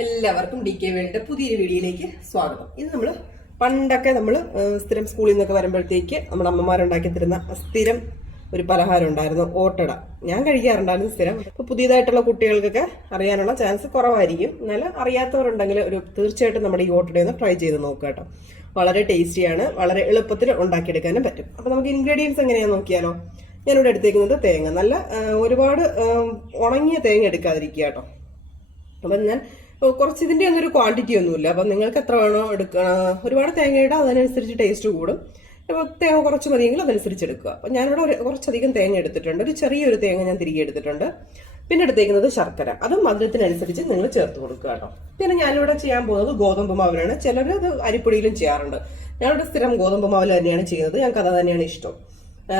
എല്ലാവർക്കും DK world പുതിയൊരു വീഡിയോയിലേക്ക് സ്വാഗതം. ഇത് പണ്ടൊക്കെ നമ്മൾ സ്ഥിരം സ്കൂളിൽ നിന്നൊക്കെ വരുമ്പോഴത്തേക്ക് നമ്മുടെ അമ്മമാരുണ്ടാക്കി തരുന്ന സ്ഥിരം ഒരു പലഹാരം ഉണ്ടായിരുന്നു, ഓട്ടട. ഞാൻ കഴിക്കാറുണ്ടായിരുന്നു സ്ഥിരം. ഇപ്പൊ പുതിയതായിട്ടുള്ള കുട്ടികൾക്കൊക്കെ അറിയാനുള്ള ചാൻസ് കുറവായിരിക്കും. എന്നാലും അറിയാത്തവരുണ്ടെങ്കിൽ തീർച്ചയായിട്ടും നമ്മുടെ ഈ ഓട്ടടയൊന്ന് ട്രൈ ചെയ്ത് നോക്കുക കേട്ടോ. വളരെ ടേസ്റ്റിയാണ്, വളരെ എളുപ്പത്തിൽ ഉണ്ടാക്കിയെടുക്കാനും പറ്റും. അപ്പൊ നമുക്ക് ഇൻഗ്രീഡിയൻസ് എങ്ങനെയാണെന്ന് നോക്കിയാലോ. ഞാനിവിടെ എടുത്തേക്കുന്നത് തേങ്ങ, നല്ല ഒരുപാട് ഉണങ്ങിയ തേങ്ങ എടുക്കാതിരിക്കുക കേട്ടോ. അപ്പം ഞാൻ കുറച്ച് ഇതിൻ്റെ ഒന്നും ഒരു ക്വാണ്ടിറ്റി ഒന്നുമില്ല. അപ്പം നിങ്ങൾക്ക് എത്ര വേണോ എടുക്കണം, ഒരുപാട് തേങ്ങ ഇടാം, അതിനനുസരിച്ച് ടേസ്റ്റ് കൂടും. അപ്പോൾ തേങ്ങ കുറച്ച് മതിയെങ്കിൽ അതനുസരിച്ച് എടുക്കുക. അപ്പം ഞാനിവിടെ കുറച്ചധികം തേങ്ങ എടുത്തിട്ടുണ്ട്. ഒരു ചെറിയൊരു തേങ്ങ ഞാൻ തിരികെ എടുത്തിട്ടുണ്ട്. പിന്നെ എടുത്തേക്കുന്നത് ശർക്കര, അതും മധുരത്തിനനുസരിച്ച് നിങ്ങൾ ചേർത്ത് കൊടുക്കുക കേട്ടോ. പിന്നെ ഞാനിവിടെ ചെയ്യാൻ പോകുന്നത് ഗോതമ്പ് മാവിലാണ്. ചിലർ അത് അരിപ്പൊടിയിലും ചെയ്യാറുണ്ട്. ഞാനിവിടെ സ്ഥിരം ഗോതമ്പ് മാവിൽ തന്നെയാണ് ചെയ്യുന്നത്. ഞങ്ങൾക്ക് അത് തന്നെയാണ് ഇഷ്ടം.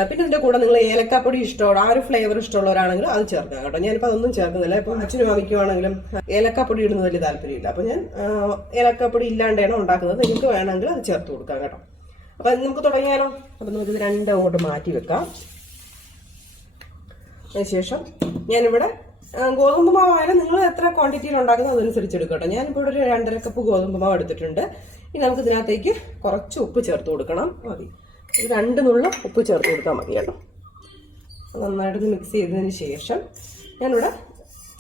പിന്നെ ഇതിന്റെ കൂടെ നിങ്ങൾ ഏലക്കാപ്പൊടി ഇഷ്ടമുള്ള ആ ഒരു ഫ്ലേവർ ഇഷ്ടമുള്ളവരാണെങ്കിൽ അത് ചേർക്കുക കേട്ടോ. ഞാനിപ്പോൾ അതൊന്നും ചേർക്കുന്നില്ല. ഇപ്പം അച്ഛനും അമ്മയ്ക്കുവാണെങ്കിലും ഏലക്കാപ്പൊടി ഇടുന്നത് വലിയ താല്പര്യമില്ല. അപ്പം ഞാൻ ഏലക്കാപ്പൊടി ഇല്ലാണ്ടാണ് ഉണ്ടാക്കുന്നത്. നിങ്ങൾക്ക് വേണമെങ്കിൽ അത് ചേർത്ത് കൊടുക്കാം കേട്ടോ. അപ്പം നമുക്ക് തുടങ്ങിയാലോ. അപ്പം നമുക്കിത് രണ്ടും അങ്ങോട്ട് മാറ്റി വെക്കാം. അതിനുശേഷം ഞാനിവിടെ ഗോതമ്പ് മാവായാലും നിങ്ങൾ എത്ര ക്വാണ്ടിറ്റിയിൽ ഉണ്ടാക്കുന്നത് അതനുസരിച്ച് എടുക്കുക കേട്ടോ. ഞാനിപ്പോൾ ഇവിടെ ഒരു 2.5 കപ്പ് ഗോതമ്പ് മാവ് എടുത്തിട്ടുണ്ട്. ഇനി നമുക്ക് ഇതിനകത്തേക്ക് കുറച്ച് ഉപ്പ് ചേർത്ത് കൊടുക്കണം. മതി, 2 നുള്ള ഉപ്പ് ചേർത്ത് കൊടുത്താൽ മതി കേട്ടോ. നന്നായിട്ട് മിക്സ് ചെയ്തതിന് ശേഷം ഞാനിവിടെ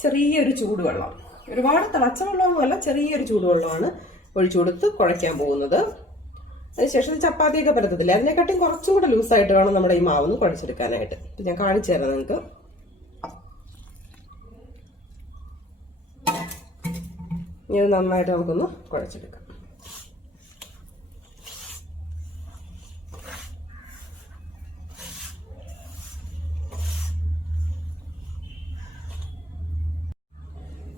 ചെറിയൊരു ചൂടുവെള്ളം, ഒരുപാട് തിളച്ച വെള്ളമൊന്നുമല്ല, ചെറിയൊരു ചൂടുവെള്ളമാണ് ഒഴിച്ചു കൊടുത്ത് കുഴയ്ക്കാൻ പോകുന്നത്. അതിനുശേഷം ചപ്പാത്തിയൊക്കെ പരത്തത്തില്ല, അതിനെക്കാട്ടും കുറച്ചും കൂടെ ലൂസായിട്ട് വേണം നമ്മുടെ ഈ മാവൊന്ന് കുഴച്ചെടുക്കാനായിട്ട്. ഞാൻ കാണിച്ചു തരാം നിങ്ങൾക്ക്. ഇത് നന്നായിട്ട് നമുക്കൊന്ന് കുഴച്ചെടുക്കാം.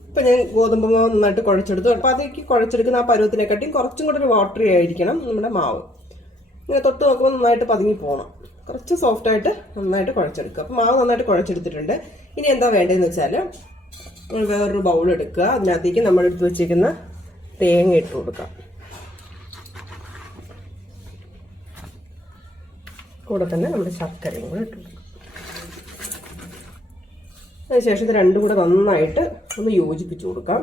ഇപ്പൊ ഞാൻ ഗോതമ്പ് മാവ് നന്നായിട്ട് കുഴച്ചെടുത്തു. അപ്പൊ അതിലേക്ക് കുഴച്ചെടുക്കുന്ന ആ പരുവത്തിനെക്കാട്ടിയും കുറച്ചും കൂടെ ഒരു വാട്ടറി ആയിരിക്കണം നമ്മുടെ മാവ്. ഇങ്ങനെ തൊട്ട് നോക്കുമ്പോൾ നന്നായിട്ട് പതുങ്ങി പോകണം. കുറച്ച് സോഫ്റ്റ് ആയിട്ട് നന്നായിട്ട് കുഴച്ചെടുക്കുക. അപ്പൊ മാവ് നന്നായിട്ട് കുഴച്ചെടുത്തിട്ടുണ്ട്. ഇനി എന്താ വേണ്ടതെന്ന് വെച്ചാൽ വേറൊരു ബൗൾ എടുക്കുക. അതിനകത്തേക്ക് നമ്മൾ എടുത്ത് വെച്ചിരിക്കുന്ന തേങ്ങ ഇട്ട് കൊടുക്കാം. കൂടെ തന്നെ നമ്മുടെ ശർക്കരയും കൂടെ ഇട്ട് കൊടുക്കാം. അതിനുശേഷം ഇത് രണ്ടും കൂടെ നന്നായിട്ട് ഒന്ന് യോജിപ്പിച്ചു കൊടുക്കാം.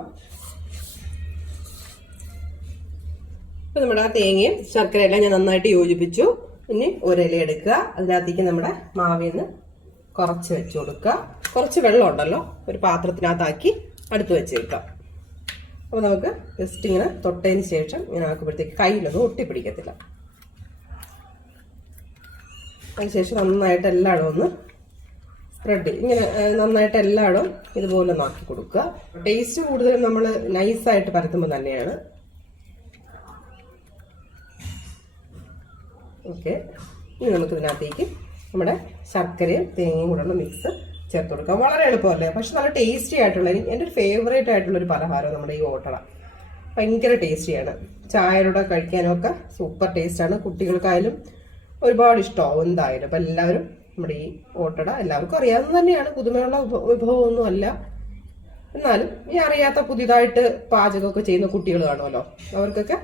ഇപ്പം നമ്മുടെ ആ തേങ്ങയും ശർക്കരയെല്ലാം ഞാൻ നന്നായിട്ട് യോജിപ്പിച്ചു. ഇനി ഒരില എടുക്കുക. അതിനകത്തേക്ക് നമ്മുടെ മാവിന്ന് കുറച്ച് വെച്ച് കൊടുക്കുക. കുറച്ച് വെള്ളം ഉണ്ടല്ലോ, ഒരു പാത്രത്തിനകത്താക്കി അടുത്ത് വെച്ചേക്കാം. അപ്പോൾ നമുക്ക് ജസ്റ്റ് ഇങ്ങനെ തൊട്ടതിന് ശേഷം ഇങ്ങനെ ആക്കുമ്പോഴത്തേക്ക് കയ്യിലൊന്നും ഒട്ടിപ്പിടിക്കത്തില്ല. അതിനുശേഷം നന്നായിട്ട് എല്ലായിടും ഒന്ന് സ്പ്രെഡ് ഇങ്ങനെ നന്നായിട്ട് എല്ലായിടും ഇതുപോലെ ആക്കി കൊടുക്കുക. ടേസ്റ്റ് കൂടുതലും നമ്മൾ നൈസായിട്ട് പരത്തുമ്പോൾ തന്നെയാണ്. ഓക്കെ, ഇനി നമുക്ക് ഇതിനകത്തേക്ക് നമ്മുടെ ശർക്കരയും തേങ്ങയും കൂടെയുള്ള മിക്സ് ചേർത്ത് കൊടുക്കാം. വളരെ എളുപ്പമല്ലേ, പക്ഷെ നല്ല ടേസ്റ്റി ആയിട്ടുള്ള, എൻ്റെ ഒരു ഫേവറേറ്റ് ആയിട്ടുള്ളൊരു പലഹാരം നമ്മുടെ ഈ ഓട്ടട. ഭയങ്കര ടേസ്റ്റിയാണ്. ചായയുടെ കഴിക്കാനൊക്കെ സൂപ്പർ ടേസ്റ്റാണ്. കുട്ടികൾക്കായാലും ഒരുപാട് ഇഷ്ടമാവും എന്തായാലും. അപ്പം എല്ലാവരും നമ്മുടെ ഈ ഓട്ടട എല്ലാവർക്കും അറിയാവുന്നത് തന്നെയാണ്. പുതുമയുള്ള വിഭവമൊന്നും അല്ല. എന്നാലും ഈ അറിയാത്ത പുതിയതായിട്ട് പാചകമൊക്കെ ചെയ്യുന്ന കുട്ടികൾ കാണുമല്ലോ, അവർക്കൊക്കെ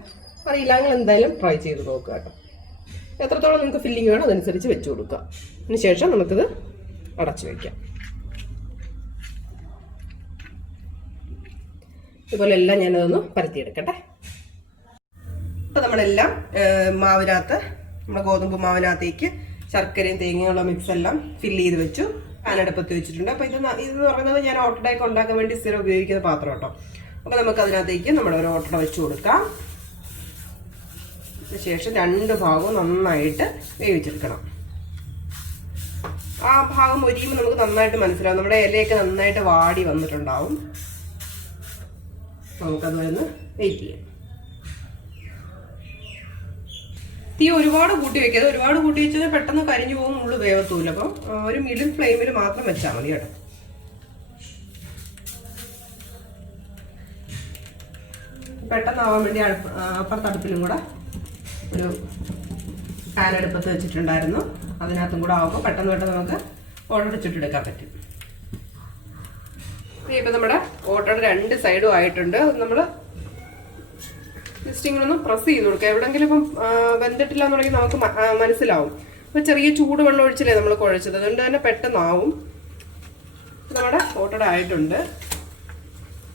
അറിയില്ലെങ്കിൽ എന്തായാലും ട്രൈ ചെയ്ത് നോക്കുക കേട്ടോ. എത്രത്തോളം നിങ്ങൾക്ക് ഫില്ലിങ് വേണം അതനുസരിച്ച് വെച്ച് കൊടുക്കുക. അതിനുശേഷം നമുക്കിത് അടച്ചു വയ്ക്കാം. ഇതുപോലെ എല്ലാം ഞാനതൊന്ന് പരത്തിയെടുക്കട്ടെ. ഇപ്പം നമ്മളെല്ലാം മാവിനകത്ത്, നമ്മുടെ ഗോതമ്പ് മാവിനകത്തേക്ക് ശർക്കരയും തേങ്ങയുള്ള മിക്സ് എല്ലാം ഫില്ല് ചെയ്ത് വെച്ചു. പാനടുപ്പത്ത് വെച്ചിട്ടുണ്ട്. അപ്പോൾ ഇതെന്ന് പറയുന്നത് ഞാൻ ഓട്ടടയൊക്കെ ഉണ്ടാക്കാൻ വേണ്ടി സ്ഥിരം ഉപയോഗിക്കുന്ന പാത്രം കേട്ടോ. അപ്പോൾ നമുക്ക് അതിനകത്തേക്ക് നമ്മുടെ ഒരു ഓട്ടട വെച്ച് കൊടുക്കാം. ശേഷം 2 ഭാഗവും നന്നായിട്ട് വേവിച്ചെടുക്കണം. ആ ഭാഗം ഒരിയുമ്പോൾ നമുക്ക് നന്നായിട്ട് മനസ്സിലാവും, നമ്മുടെ ഇലയൊക്കെ നന്നായിട്ട് വാടി വന്നിട്ടുണ്ടാവും. നമുക്കത് ഒന്ന് വെയിറ്റ് ചെയ്യാം. തീ ഒരുപാട് കൂട്ടി വെക്കാതെ, ഒരുപാട് കൂട്ടി വെച്ചാൽ പെട്ടെന്ന് കരിഞ്ഞു പോകും, ഉള്ളു വേവത്തൂല്ല. അപ്പം ഒരു മിഡിൽ ഫ്ലെയിമിൽ മാത്രം വെച്ചാൽ മതി കേട്ടോ. പെട്ടെന്നാവാൻ വേണ്ടി അപ്പുറത്തെ അടുപ്പിലും കൂടെ ഒരു പാനടുപ്പത്ത് വെച്ചിട്ടുണ്ടായിരുന്നു. അതിനകത്തും കൂടെ ആവുമ്പോൾ പെട്ടെന്ന് നമുക്ക് ഓട്ടട ചുട്ടെടുക്കാൻ പറ്റും. ഇപ്പം നമ്മുടെ ഓട്ടട 2 സൈഡും ആയിട്ടുണ്ട്. നമ്മൾ ജസ്റ്റ് ഇങ്ങനെ ഒന്ന് പ്രസ് ചെയ്ത് കൊടുക്കുക. എവിടെങ്കിലും ഇപ്പം വെന്തിട്ടില്ല എന്നുണ്ടെങ്കിൽ നമുക്ക് മനസ്സിലാവും. അപ്പോൾ ചെറിയ ചൂടുവെള്ളം ഒഴിച്ചില്ലേ നമ്മൾ കുഴച്ചത്, അതുകൊണ്ട് തന്നെ പെട്ടെന്നാവും. നമ്മുടെ ഓട്ടട ആയിട്ടുണ്ട്.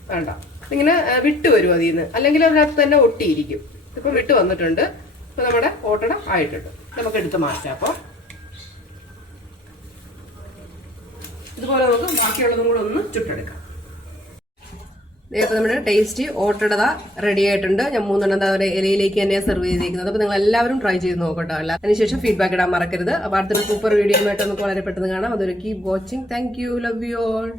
വേണ്ട, ഇങ്ങനെ വിട്ട് വരും അതിൽ നിന്ന്, അല്ലെങ്കിൽ അതിനകത്ത് തന്നെ ഒട്ടിയിരിക്കും. ഇപ്പൊ വിട്ട് വന്നിട്ടുണ്ട്. ഇപ്പൊ നമ്മുടെ ഓട്ടട ആയിട്ടുണ്ട്. നമുക്ക് എടുത്ത് മാറ്റാം. അപ്പോൾ ഇതുപോലെ നമുക്ക് ബാക്കിയുള്ളതും കൂടെ ഒന്ന് ചുട്ടെടുക്കാം. അപ്പോൾ നമ്മുടെ ടേസ്റ്റി ഓട്ടട റെഡി ആയിട്ടുണ്ട്. ഞാൻ 3 എണ്ണം ഇലയിലേക്ക് തന്നെയാണ് സെർവ് ചെയ്തിരിക്കുന്നത്. അപ്പോൾ നിങ്ങൾ എല്ലാവരും ട്രൈ ചെയ്ത് നോക്കട്ടോ. അതിനുശേഷം ഫീഡ്ബാക്ക് ഇടാൻ മറക്കരുത്. അപ്പോൾ അടുത്തൊരു സൂപ്പർ വീഡിയോ ആയിട്ട് നമുക്ക് വളരെ പെട്ടെന്ന് കാണാം. അതൊരു keep watching. Thank you. Love you all.